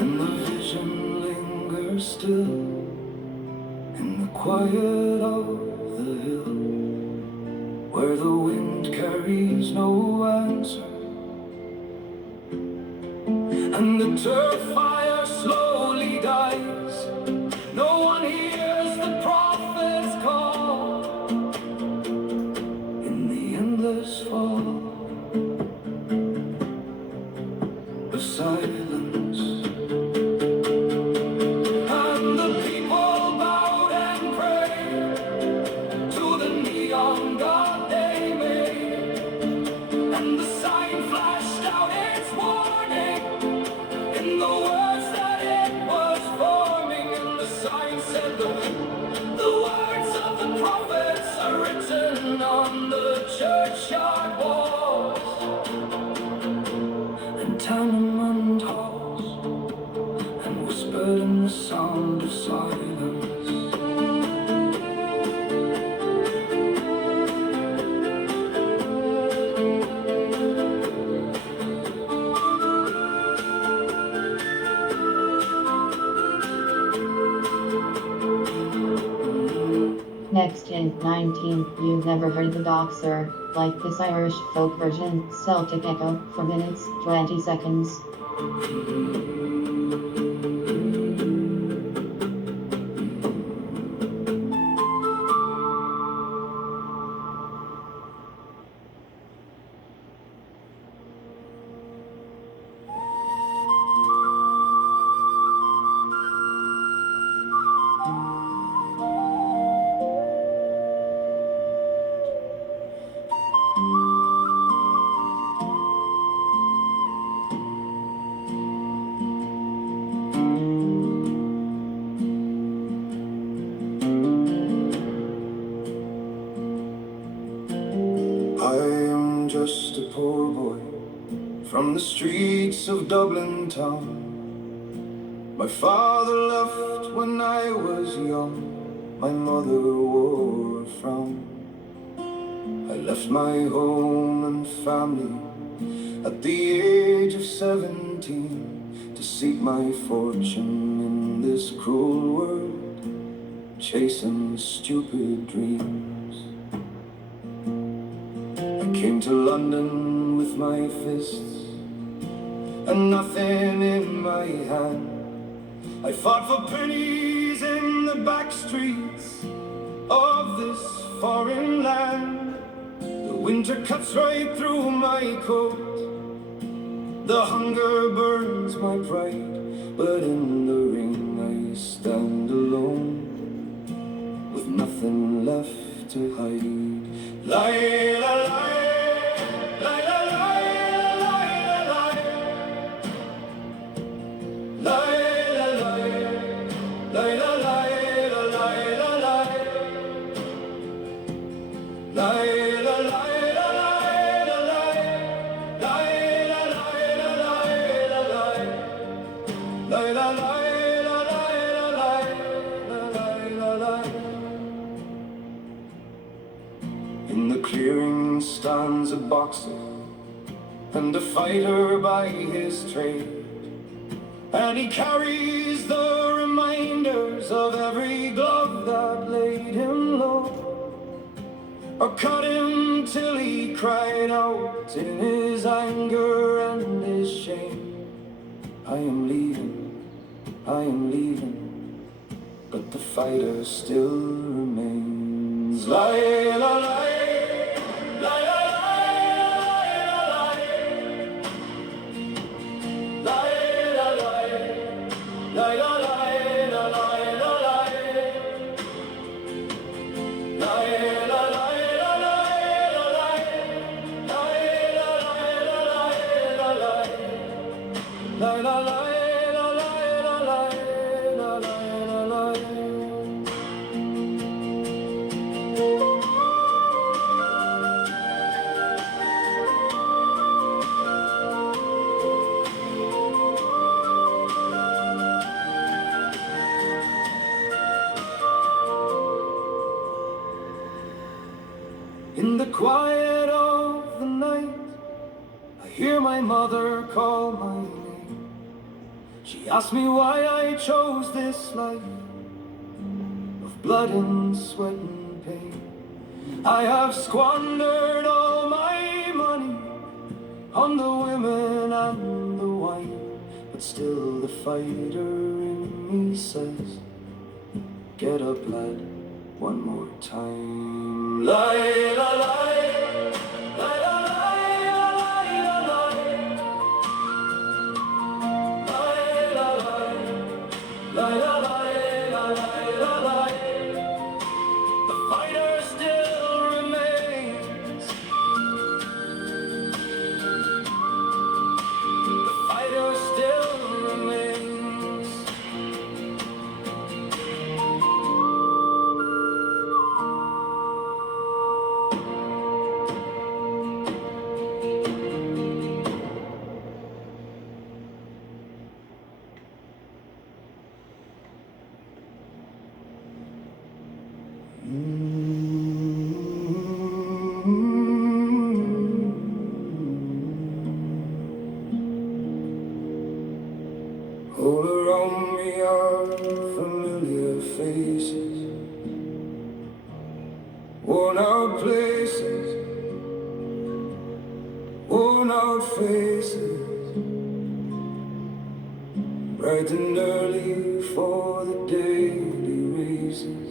And the vision lingers still in the quiet of the hill, where the wind carries no answer, and the turf fire slowly dies. No one hears the prophet's call in the endless fall of silence. And the people bowed and prayed to the neon god they made, and the sign flashed out its warning in the words that it was forming. And the sign said, the words of the prophets are written on the churchyard walls and tenement halls, and whispered in the sound of silence. Next in 19, you've never heard the boxer, like this Irish folk version, Celtic Echo, for minutes, 20 seconds. I am just a poor boy from the streets of Dublin town. My father left when I was young, my mother wore a frown. I left my home and family at the age of 17 to seek my fortune in this cruel world, chasing stupid dreams. I came to London with my fists and nothing in my hand. I fought for pennies in the back streets of this foreign land. The winter cuts right through my coat, the hunger burns my pride, but in the ring I stand alone, with nothing left to hide. Lie, la, lie. In the clearing stands a boxer and a fighter by his trade, and he carries the reminders of every glove that laid him low, or cut him till he cried out in his anger and his shame. I am leaving, but the fighter still remains. Lie, la, lie. In the quiet of the night, I hear my mother call my name. She asked me why I chose this life of blood and sweat and pain. I have squandered all my money on the women and the wine, but still the fighter in me says, get up, lad, one more time. Lie, la, lie, lie, la, lie, la, lie, la, lie. Lie, la, lie, lie, la, lie, la, lie, la, lie. The fighter still remains. The fighter still remains. All around me are familiar faces, worn out places, worn out faces, bright and early for the daily races,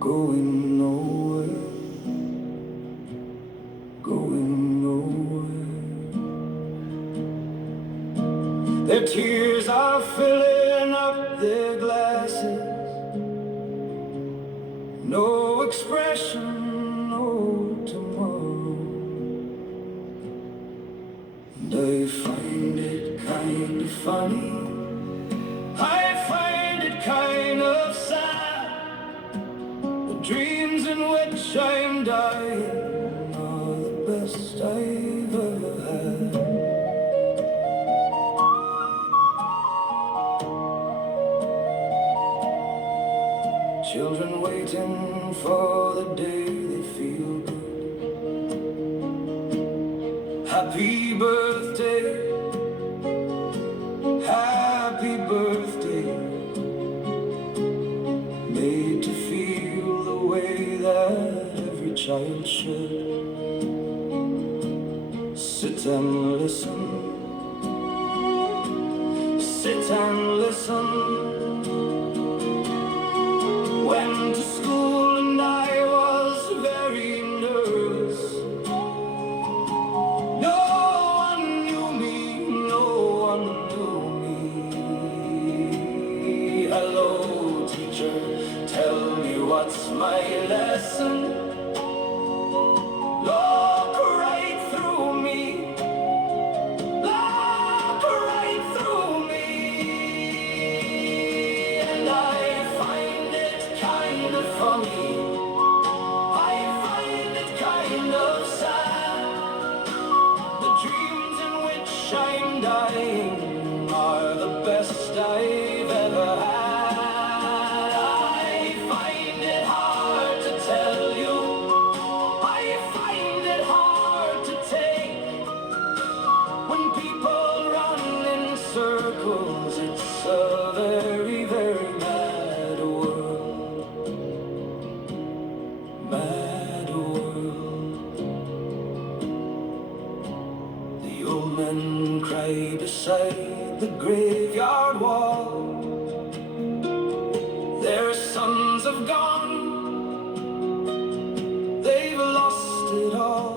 going nowhere, going nowhere. Their tears are filling up their glasses. No expression, no tomorrow. And I find it kind of funny. I find it kind of sad. The dreams in which I'm dying are the best I've ever had. Children waiting for the day they feel good. Happy birthday, happy birthday. Made to feel the way that every child should. Sit and listen, sit and listen. Went to school and I was very nervous. No one knew me, no one knew me. Hello, teacher, tell me what's my lesson. Look right through me, look right through me. And I find it kind of funny, I find it kind of sad. The dreams in which I'm dying are the best I've ever had. I find it hard to tell you, I find it hard to take. When people run in circles, it's a very, very mad world. Mad world. The old men cry beside the graveyard wall. Their sons have gone, they've lost it all.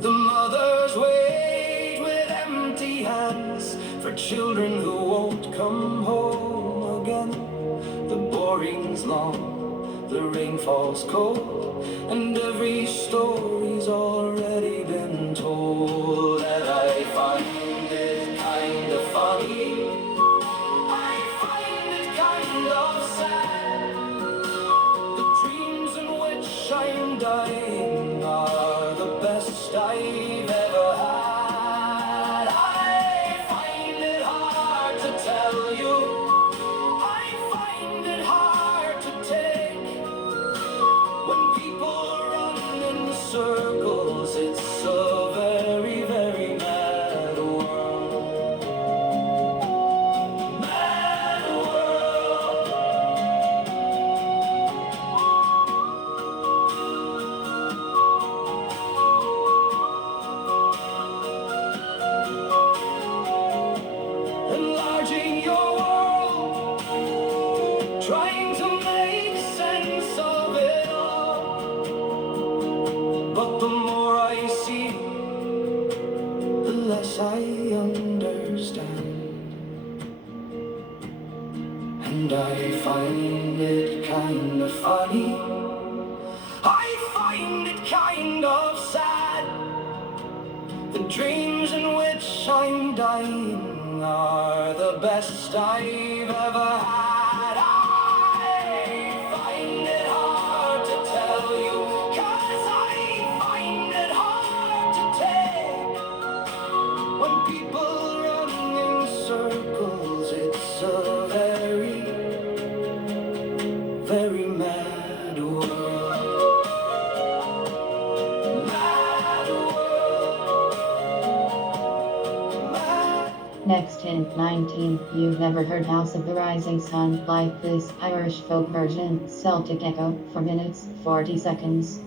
The mothers wait with empty hands for children who won't come home again. The boring's long, the rain falls cold, and every story's already been told. And I find it kind of funny, I find it kind of sad. The dreams in which I'm dying are the best I've ever had. I find it hard to tell you, I find it hard to take. When people run in circles, it's a very I understand. And I find it kind of funny, I find it kind of sad. The dreams in which I'm dying are the best I've ever had. I find it hard to tell you, 'cause I find it hard to take. When people run in circles, it's a very, very mad world. Mad world. Mad. Next hint 19. You've never heard House of the Rising Sun like this Irish folk version Celtic Echo for minutes 40 seconds.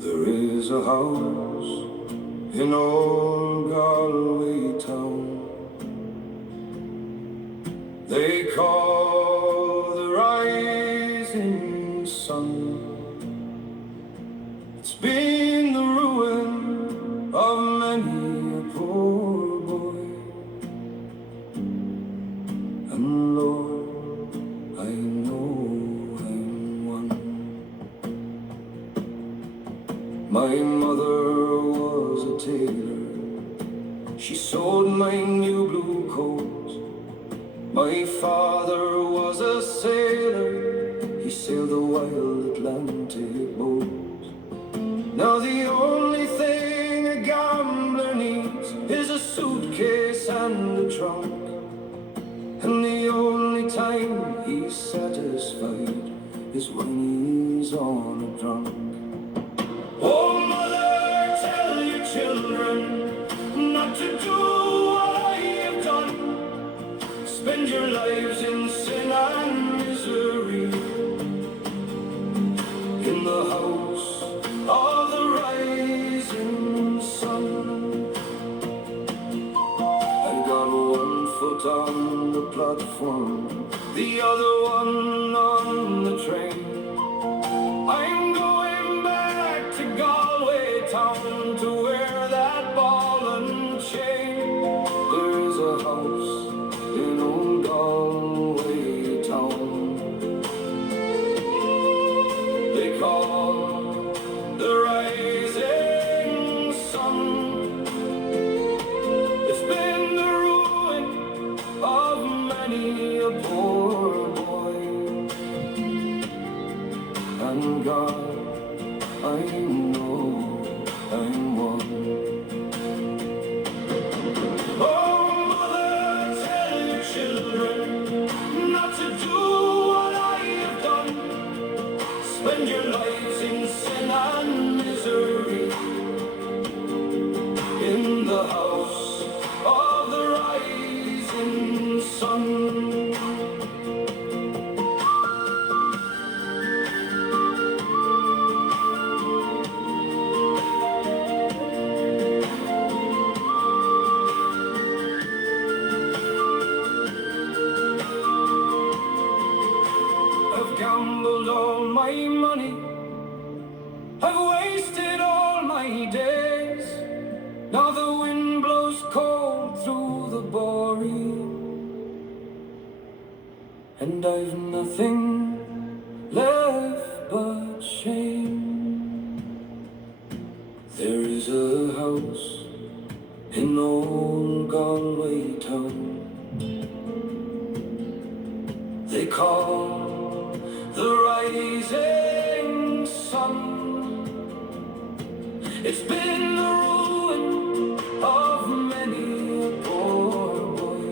There is a house in old Galway town they call the Rising Sun. It's been the ruin of many a poor boy, and Lord, I know I'm one. My mother was a tailor, she sewed my new blue coat. My father was a sailor, he sailed the wild Atlantic boat. Now the only thing a gambler needs is a suitcase and a trunk, and the only time he's satisfied is when he's on a drunk. Oh, mother, tell your children not to do what I have done. Spend your lives in sin and misery in the house of the rising sun. I got one foot on the platform, the other one on the train. I'm going back to Galway town to wear that ball and chain. There's a house in old Galway town they call the Rising Sun. It's been the ruin of many a poor boy, and God, I know I'm one. Oh, mother, tell your children not to do what I have done. Spend your lives in sin and misery in the house of the rising sun. I've gambled all my money, I've wasted all my days. Now the wind blows cold through the boreal, and I've nothing left but shame. There is a house in old Galway town they call the Rising Sun. It's been the ruin of many a poor boy,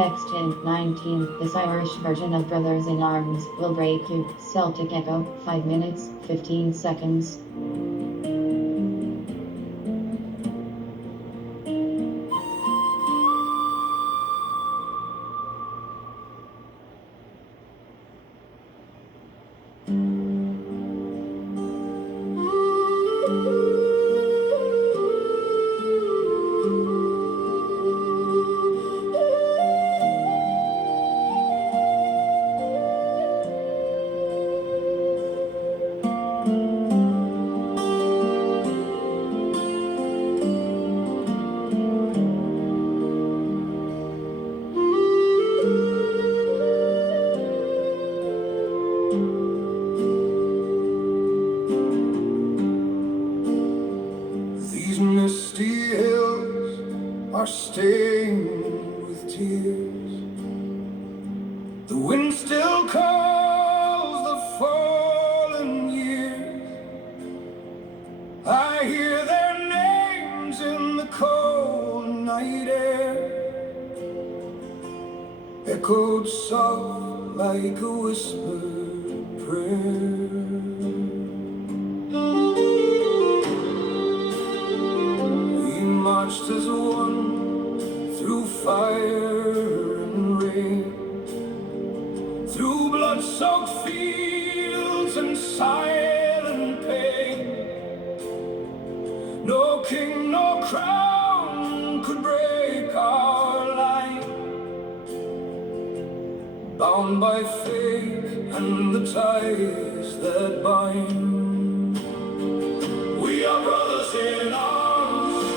Next in 19, this Irish version of Brothers in Arms will break you. Celtic Echo, 5 minutes, 15 seconds. These misty hills are stained with tears. The wind still calls the fallen years. I hear their names in the cold night air, echoed soft like a whispered prayer. Marched as one through fire and rain, through blood-soaked fields and silent pain. No king, no crown could break our line, bound by fate and the ties that bind. We are brothers in arms,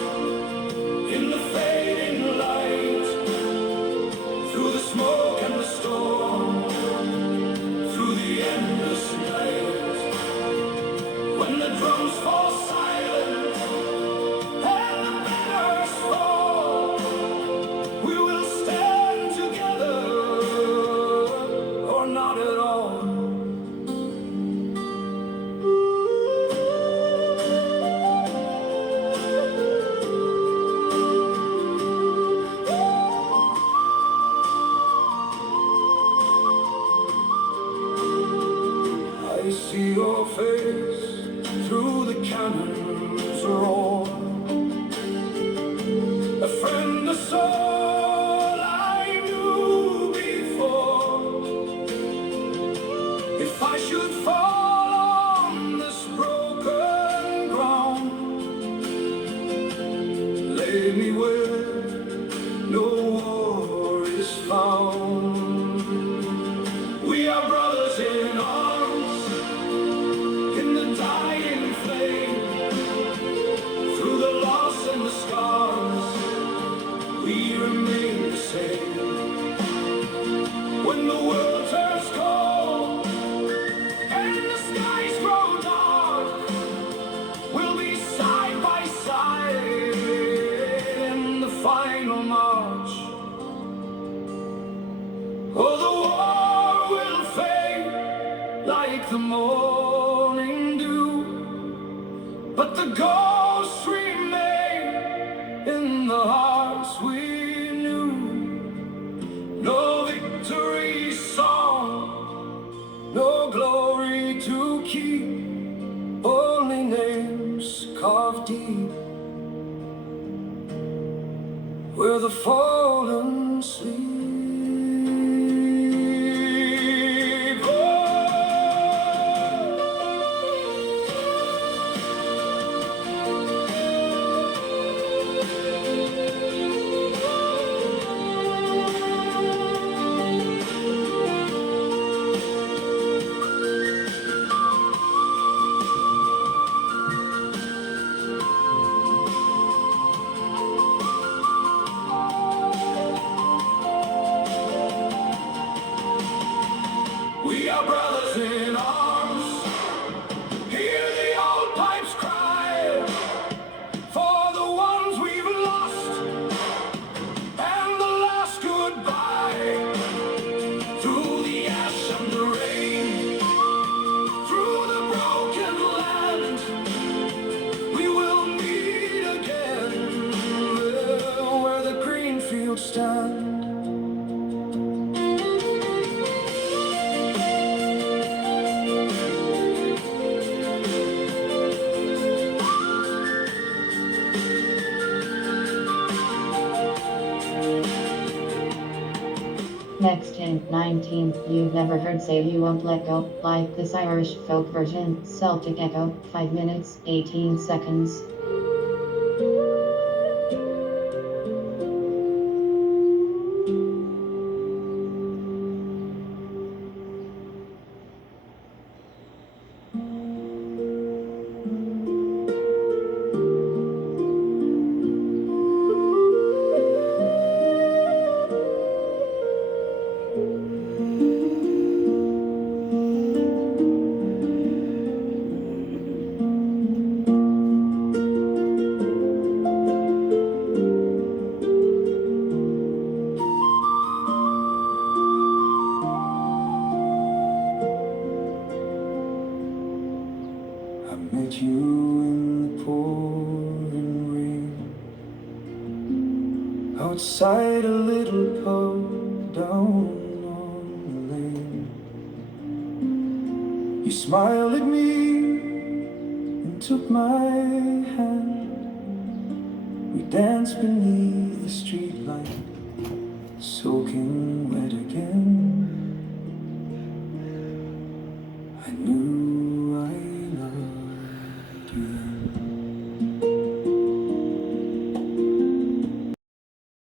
in the fading light, through the smoke and the storm, through the endless night. When the drums fall silent and the banners fall, we will stand together or not at all. I see your face through the cannon's roar, a friend, a soul I knew before. If I should fall on this broken ground, lay me where no war is found. We are brothers in arms, in the dying flame, through the loss and the scars, we remain the same. When the world turns cold and the skies grow dark, we'll be side by side in the final march. Oh, the war will fade like the morning dew, but the ghosts remain in the hearts we knew. No victory song, no glory to keep, only names carved deep where the fallen sleep. We are brothers in arms. Hear the old pipes cry for the ones we've lost, and the last goodbye. Through the ash and the rain, through the broken land, we will meet again where the green fields stand. in 19. You've never heard Say You Won't Let Go, like this Irish folk version, Celtic Echo, 5 minutes, 18 seconds. I met you in the pouring rain, outside a little pub down on the lane. You smiled at me and took my hand. We danced beneath the streetlight, soaking